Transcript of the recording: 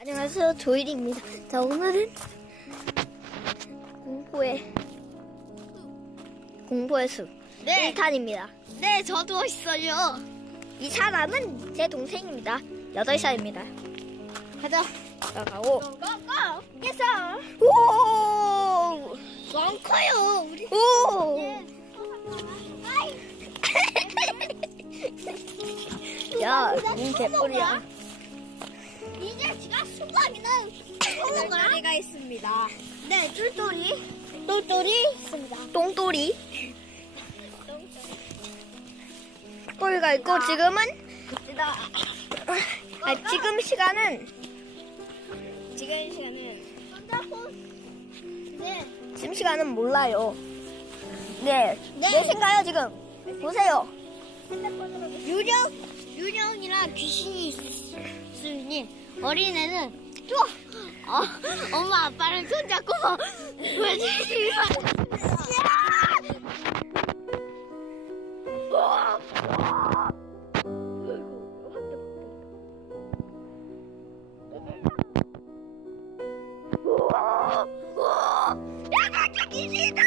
안녕하세요, 조일입니다. 자, 오늘은 공포의 숲 네. 1탄입니다. 네, 저도 있어요. 이 사람은 제 동생입니다. 8살입니다. 가자. 가고 고고. 해서 오! 너무 커요, 우리. 오! 야, 니 개뿔이야. 이제 제가 수박이는 똘똘이가 있습니다. 네, 똘똘이 있습니다. 똥돌이. 똘가 있고 지금은 지금 시간은 네. 지금 시간은 몰라요. 네. 네. 몇 시인가요 지금? 보세요. 유령이랑 귀신이 있으니 어린애는 또 엄마 아빠랑 손잡고 외치지 마. 야, 나 귀신이다!